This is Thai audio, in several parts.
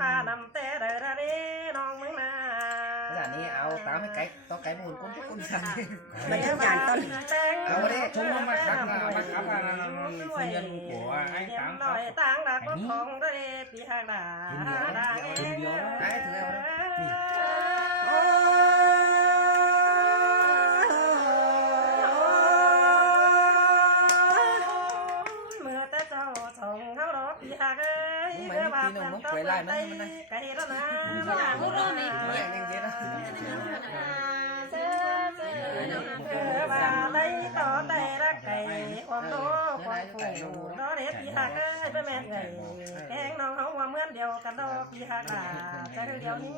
พานำแต่เด้อเด้น้องมึงนาขนาดนี้เอาตามให้ไก่ต้องไก่มูลกุ้งสั่ง มันทุกอย่างต้นเอาดิชุ่มมาขับเสียนหัวไอ้ตามเขาต่างดักของได้ปีหางดาได้ถือเมื่อแต่เจ้าส่งเขารอปีหางเอ้ยเมื่อบาปมันต้องไปไก่แล้วนะพวกเราไม่ว่าไล่ต่อแต่ละไก่ความโตความฟูรอเด็ดปีหางเอ้ยไปแม่ไก่แกงน้องเขาว่าเหมือนเดียวกันดอกปีหางดาใจเดียวนี้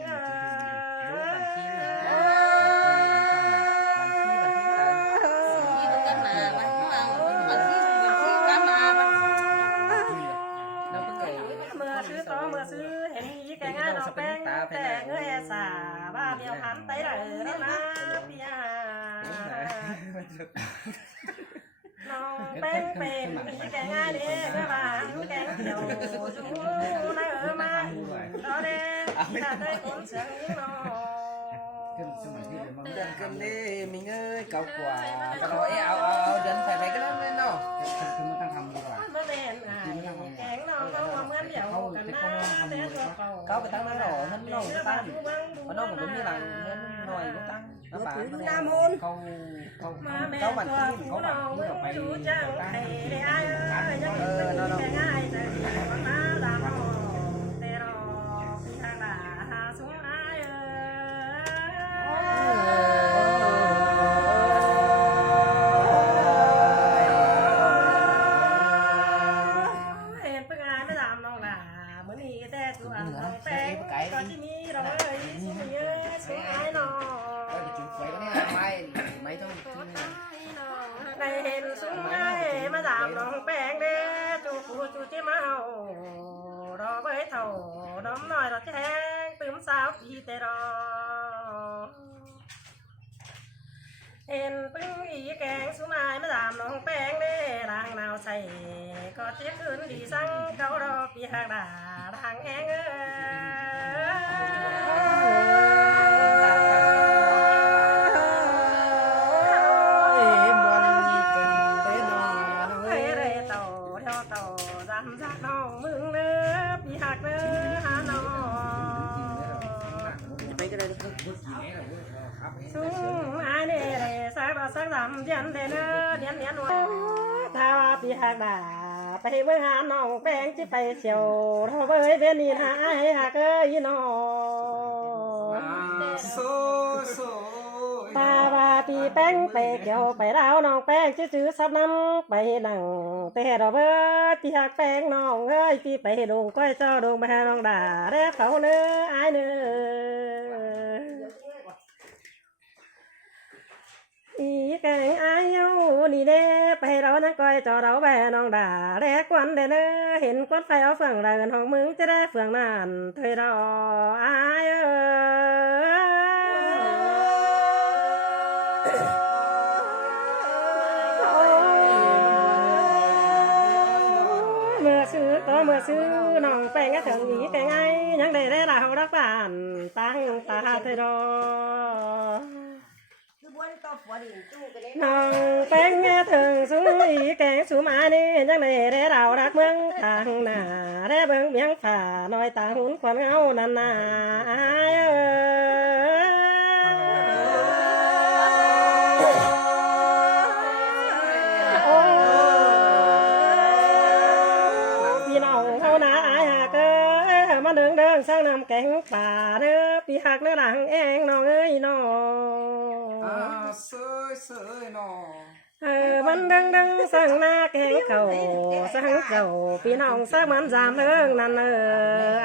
เมื่อซื้อเห็นอีแกงานน้องแป้งแต่เงยสาบ้าเดียวหันไปเลยแล้วนะพี่อาน้องแป้งเป็นอีแกงานนี่เมื่อวานแกงเดียวจูน่ามาตอนเด็กที่ได้คนเสียงยิ่งน้องกันนี่มีเงยเก่ากว่าก็รอเอาเดินไปไหนก็ได้เนาะคือมันต้องทำดีกว่ามาเป็นแกงน้องเขาเหมือนเดียวกันนะแต่ตัวเขาไปตั้งนั่นหรอนั่นน้องตั้งเพราะน้องผมมีหลังเงินหน่อยก็ตั้งแล้วป่าเขาบันที่เขาบันที่เราไปเราแข่งง่ายแต่มาดามแต่รอพี่ทางหน้าหาสูงอายเห็นเป็นงานไม่ดามน้องหล่าเหมือนนี่แต่ตัวน้องแป้งก็ที่มีเราเลยสูงเยอะสูงอายน้องจุดไฟก็เนี่ยไม่ต้องในเห็นสูงอายมาดามน้องแป้งเด้จูปูจูจิมาเอารอไว้เท่าน้องน้อยเราแจ้งตื่มสาวพี่แต่รอเห็นปึ้งอีแกงสูงอายมาดามน้องแป้งเด้ร่างนาวใส่ก็เจ็บคืนดีสั่งเขารอพี่หางด่าทางแห้งสักดำเดียนเดนเดียนว่าถ้าว่าปีหากด่าไปเมื่อหาน้องแป้งที่ไปเสียวเราเบยเวียนนี่หาให้หากเอ้ยน้องตาว่าปีแป้งไปเกี่ยวไปดาวน้องแป้งจื้อซับน้ำไปนั่งแต่เราเบยปีหากแป้งน้องเอ้ยปีไปดงก้อยเจ้าดงไปหาน้องด่าเรียกเขาเนื้อไอ้เนื้ออีแกงอายเอานี่เด้ไปเรานั่งก้อยจอเราแบน้องด่าแรกวันเด้อเห็นควันไฟเอาเฟืองเราเงินของมึงจะได้เฟืองนานเธอรออายเมื่อซื้อน้องแป้งก็ถึงอีแกงไอยังได้เรารักบ้านตั้งตาเธอรอน้องแป้งแง่ถึงสูงอีแกงสูมานี่ยังได้เรารักเมืองทางหน้าได้เบิ่งเมียงฝ่าน้อยตาหุ่นความเงานันนาพี่น้องเขาหน้าอายหากมาเดินสร้างน้ำแกงป่าเด้อพี่หักเนื้อหลังเองน้องเอ้ยน้องมันดึงสั่งหน้าแกงเขาสั่งเจ้าพี่น้องสักมันจามเรื่องนั่น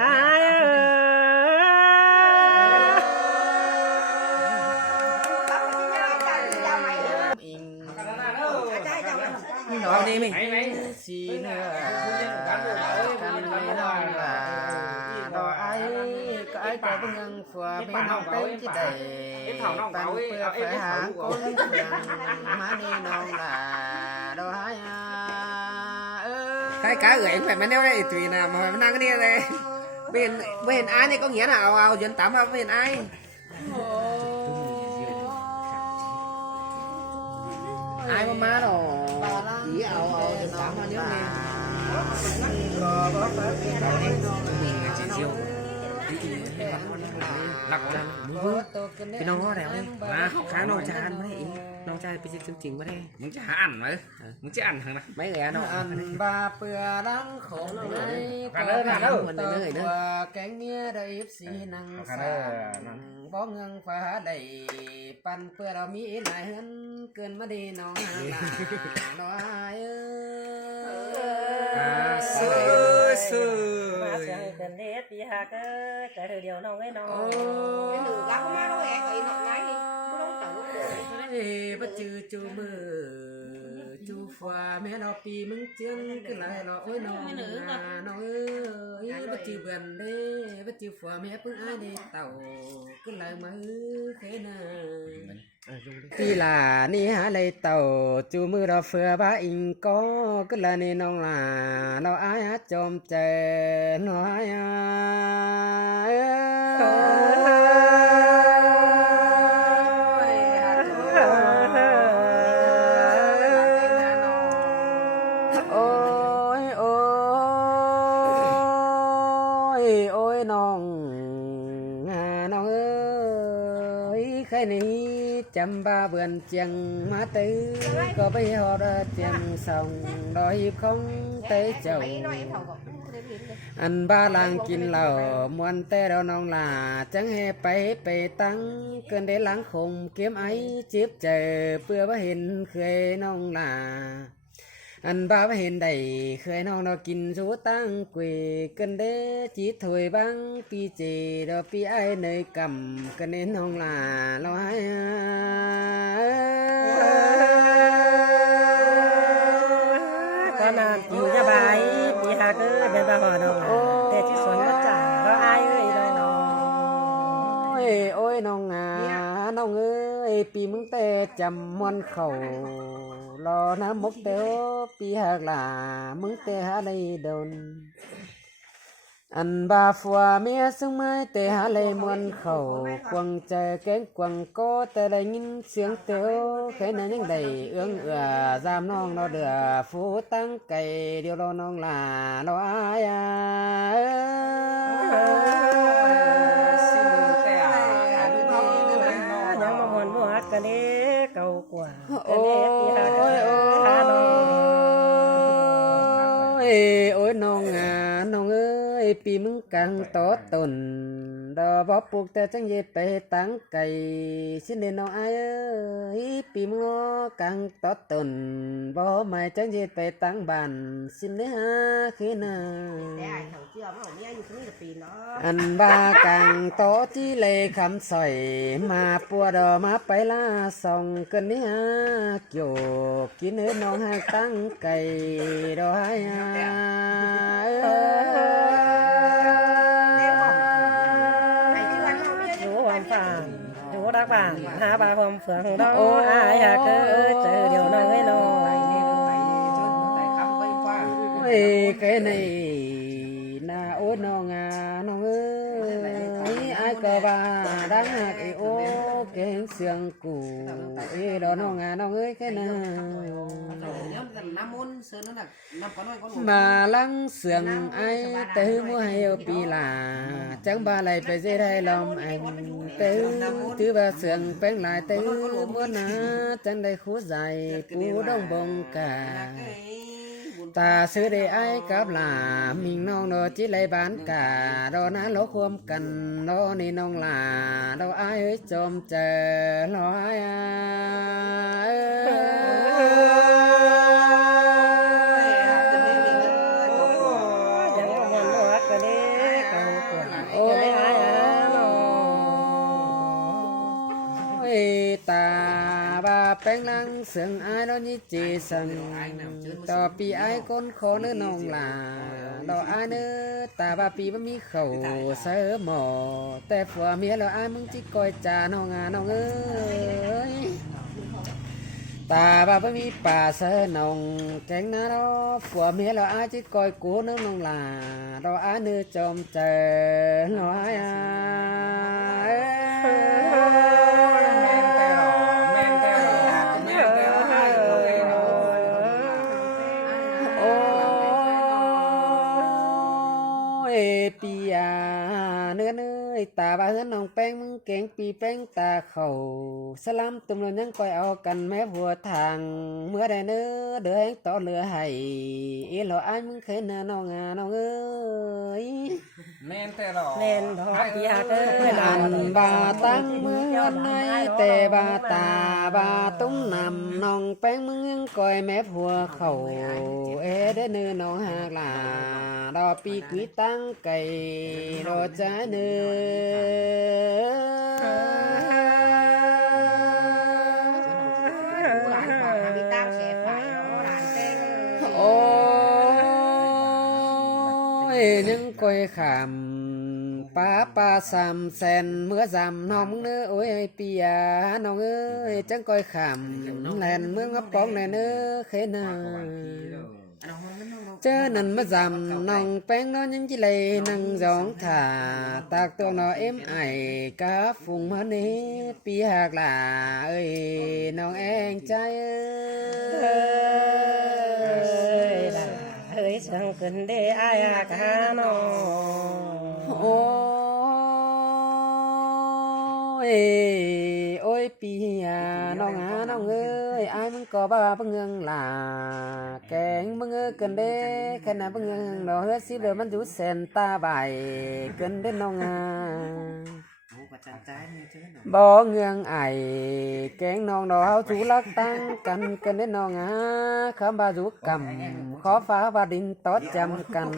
อายน้องนี่มั้ยสีเนื้อกันไม่น้องดอกไอ้ก็ไอ้ตัวเป็นยังฝัวไม่น้องเป็นที่ใดปันเปลือกไปหางก้นเพื่อนมานี่น้องด่าดอกไอ้cái cá gửi phải mà neo đây tùy nào mà nó cái này đây bên ai này có nghĩa là ào dân tắm vào bên ai ai mà má đồ chỉ ào dân tắm vào nước này lọc ra cái nông hoa đẹp đi mà khá nông cha ăn mấy nông cha bây giờ chương trình mới đây muốn cha ăn mấy muốn cha ăn thằng này mấy người ăn ăn ba bữa đang khổ này có nơi cánh nghe đầy xì năng sang bó ngưng phá đầy pan bữa đó mỹ lại hơn cơn mất đi nó là ai cần hết đi hạt cái thời điều nó cái nó cái nửa gác má nó ghé cái nó ngay nó đâu tự bắt chư chú mơ chú phà mẹ nó pi mừng chân cái lại nó ôi nó ơi bắt chư bần đấy bắt chư phà mẹ bưng ai đi tàu cái lại mà thế nào thì là ni hả lấy tàu chú mưa đó phơ ba in có cái là ni nông là nó ai hát chôm chè nó ai ôi ôi ôi nong nong ơi khai này chăm ba vườn chèn má tứ có bây họ đã chèn xong đôi không tới chầu anh ba làng kín lầu muôn tê đâu nong là chẳng hề bay bề tăng cơn để láng khùng kiếm ấy chiếp chờ bữa ba hình khơi nong là anh ba ba hình đầy khơi nong nó kín số tăng quỳ cơn để chỉ thôi băng pi chì đó pi ai nơi cầm cơn đến nong là lo hai con làm chịu cho bài đi hạt cứ bên bà hòa đâu để chỉ xuân nó trả nó ai ơi rồi nó ôi nong nong ơi pi mừng tê chầm muôn khẩu lo na mốc tê pi hạt là mừng tê hả đây đồn anh ba phùa mía sung mai tê hả lê muôn khẩu quăng trời kén quăng có tê đây nhìn sướng tiêu cái này những đầy ương giam non nó đưa phú tăng cày điều lo non là lo ai nhưng mà muốn mua cái này cầu quả cái này thì hạt ôi nong nong ơi pi mừng càng tốt tồn đó bó buộc ta chẳng dễ bể tăng cày xin đến nó ai ơi pi mừng càng tốt tồn bó mày chẳng dễ bể tăng bàn xin đến ha khi nào anh ba càng tốt chỉ lệ khám sỏi mà bùa đò mà bay la sòng cơn ní ha kiểu kín hết non hai tăng cày đó hai chú đã bàn hà bà hôm phượng đó ai hà cứ chờ điều này với nó cái này là ôi nó ơi ai cờ bà đang cái ô cái xương củ đó nó ơi cái nào mà lăng xương ai tới mua hay ở pi là chẳng ba lại phải dễ đây lòng anh tới thứ ba xương bén lại tới muốn chẳng đây khú dài phú đông bông cả ta xưa để ai cáp là mình non nó chỉ lấy bán cả đó ná lỗ khom cần đó nên non là đâu ai ấy chôm chờ lo ai ta ba bén lăng sương ai đó như chị sừng tò pi ai con khó nữa nong là đó ai nữa ta ba pi bấm mi khẩu sơ mò te phùa mía là ai mừng chỉ coi trà nong nong ơi ตาบ่ามีป่าเสนองแกงนาเราผัวเมียเราอาจิตก้อยกูนึกน้องลาเราอาเนื้อจอมเจอเราอา ปียเนื้อเนื้อตาบ้าเฮือนน้องแป้งมึงเก่งปีแป้งตาเขาสลัมตุ่มเรายังก้อยเอากันแม่หัวทางเมื่อใดเนื้อเดือแห้งต่อเรือให้อีหล่ออ้ายมึงเคยเนื้อน้องน้องเอ้ย แม่นแต่หรอ แม่นดอกพี่ฮักเอ้ย อันบาตั้งมือในแต่บาตาบาตุ้มนำน้องแป้งมึงยังก้อยแม่ผัวเขาเอเด้อเนื้อน้องหากลาดอปีกุยตั้งไก่รอใจเนื้โอ้ยยังก้อยขำป้าสามแสนเมื่อสามน้องมึงเนื้อโอ้ยปียน้องเอ้ยจังก้อยขำแลนเมืองกระป๋องแลนเนื้อเขนาเจอนั่นมาจำน้องแป้งน้องยังจิเลยนั่งจองถ่าตากตัวน้อเอ็มไอกะฝุ่งมาเนปีหากลาเอ้ยน้องเองใจเฮ้ยสังกันเด้อายากหาน้อง โอ้ยโอ้ยปีน้องน้องเอ้ยไอ้มึงก็บ้าเพิ่งเงิงล่ะแกงมึงเอ้ยกันเด้แค่นั้นเพิ่งเงิงดอกเฮ้ยสิเดือมันอยู่เซนตาใบกันเด้น้องบ่เงืองไอแกงน้องดอกเฮาถูลักตั้งกันเด้น้องคำบาจุกำขอฟ้าบาดินตอดจำกัน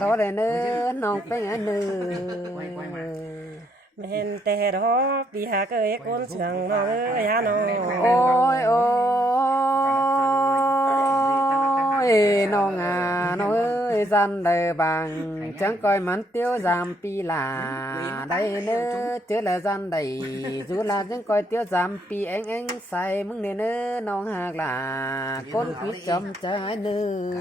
รอได้เนื้อน้องเป็นอันเนื้อแม่นแต่ดอกพี่ฮักเอ้ยคนเสียงน้องเอ้ยหาน้อง โอ้ยโอ้ยน้องน้องเอ้ยจันได้บางจังcoiมันtiêu giảm pi là đây nữa chứ là gian đầy dù là chẳng coi tiêu giảm pi anh xài mừng này nữaน้องหากlà con quý chấm trái nữa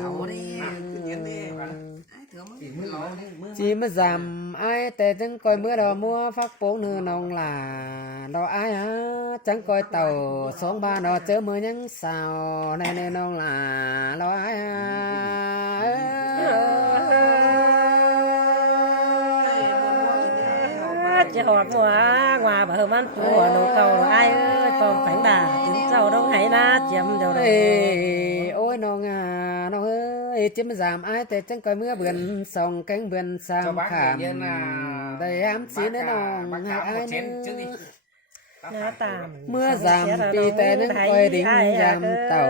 chỉ mới giảm aiแต่chẳng coi mưa đầu mua phát bốn nữa nông là đó ai hả chẳng coi tàu xuống ba đó chớ mưa nhắn sao này này nông là đó ai hả จะหอดหัวงาบ่มันปัวดูเก่าดูอ้ายเอ้ยปอมฝังด่าถึงเจ้าต้องให้นาเจียมเจ้าเลย โอ้ยน้องน้องเอ้ยจิ้มgiảm aiแต่จังcoi mưa bươn sòng cánh bươn sam khảm đầy ám xí nữa nong hai ai nữa mưa giảm pi tê nâng coi đỉnh giảm tàu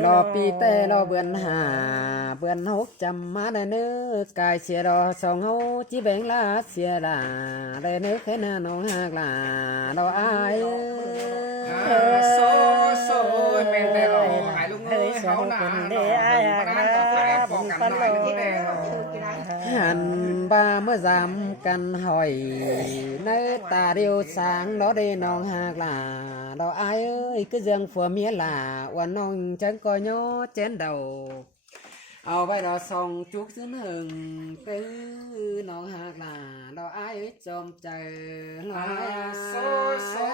lo pi tê lo bươn hà bươn hốt chăm má đây nữa cài xìa đò sòng hô chỉ bén lá xìa là đây nữa khế na nong hạc là đò ai hẳn ba mới dám căn hỏi nơi ta điều sáng đó đây nong hạc là đó ai ơi cứ dương phùa mía là oan nong chẳng coi nhó chén đầu ao bay đó xong chút xuống hừng tư nong hạc là đó ai ơi chôm trời lo số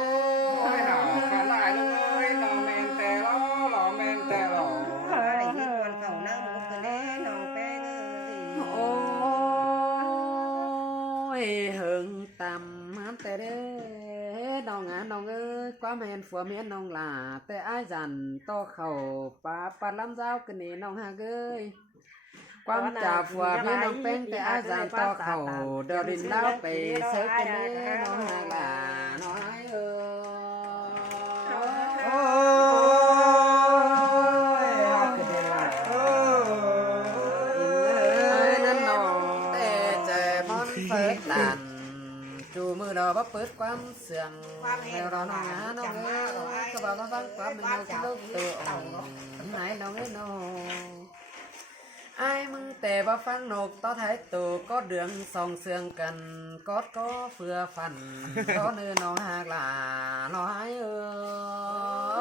hảo cả lại luôn ơi lò men tè lo ôi hưởng tầm hắn tè đê nong ơi quá men phùa miến nong là tè ai dằn to khẩu pa lắm dao cái này nong hạc ơi quam trà phùa miến nong pen tè ai dằn to khẩu đờ đình đao bể sớ cái này nong hạc là nói chủ mưa đó bắp bớt quắm sườn theo đó nó ơi các bạn nó vắng quắm mình đâu cũng đâu tự hãy nó ấy nó ai mừng tè bao phăng nộp to thái tù có đường sòng sườn cần có phừa phần có nơi nó hạc là nó hái ơi